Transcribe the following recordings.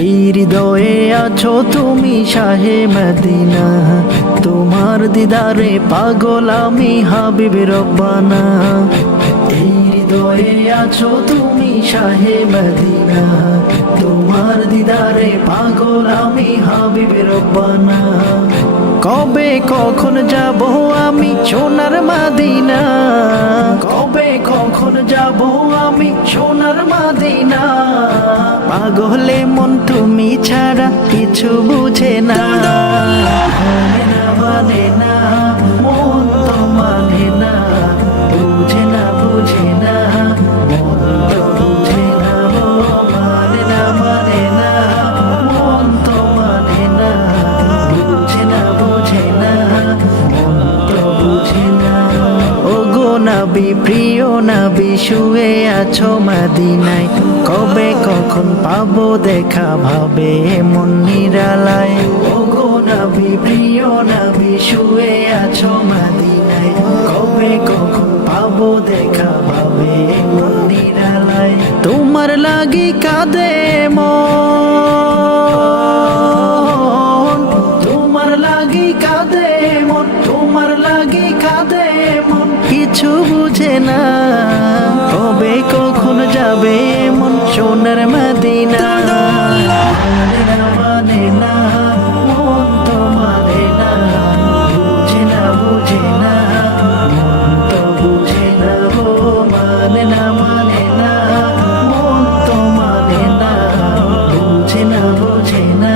এই হৃদয়ে আছো তুমি শাহে মদিনা, তোমার দিদারে পাগল আমি হাবিব রব্বানা। এই হৃদয়ে আছো তুমি শাহে মদিনা, তোমার দিদারে পাগল আমি হাবিব রব্বানা। কবে কখন যাব আমি সোনার মদিনা, কবে কখন যাব আমি সোনার মদিনা। পাগলে মন তুমি ছাড়া কিছু বুঝে না, মানে না মানে না মন তো মানে না, বুঝে না বুঝে না মন তো বুঝে না, মানে না মানে না মন তো মানে না, বুঝে না বুঝে না মন তো বুঝে না। ও গো নবী প্রিয় নবী শুয়ে আছো মদিনায়, কবে কখন পাবো দেখা ভাবে মন নিরালায়। ও গো নবী প্রিয় নবী শুয়ে আছো মদিনায়, কবে কখন পাবো দেখা ভাবে মন নিরালায়। তোমার লাগি কাঁদে মন, তোমার লাগি কাঁদে মন, তোমার লাগি কাঁদে মন, কিছু বুঝে না কবে কখন যাবে মন সোনার মদিনা। মানে না মানে না মন তো মানে না, বুঝে না বুঝে না মন তো বুঝে না গো, মানে না মানে না মন তো মানে না, বুঝে না বুঝে না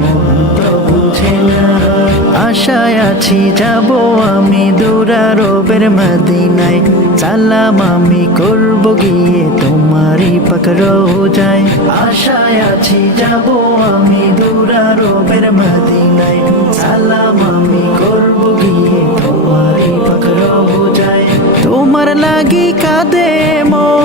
মন তো বুঝে না। আশায় আছি যাব আমি দুরারবের মদিনায়, সালাম আমি করব গিয়ে তোমারই পাক রোজায়। আশায় আছি যাব আমি দুরারবের মদিনায়, সালাম আমি করব গিয়ে তোমারই পাক রোজায়। তোমার লাগি কাঁদে মন,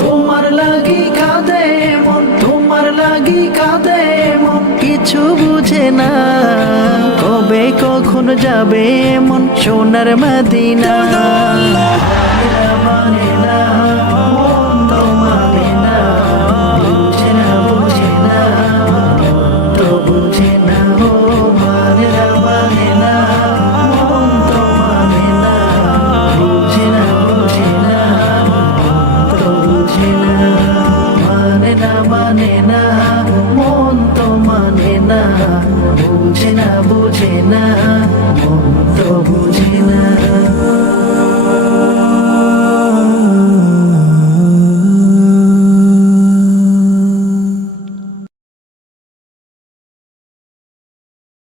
তোমার লাগি কাঁদে মন, তোমার লাগি কাঁদে মন, কিছু বুঝে না কবে কখন যাবে মন সোনার মদিনা।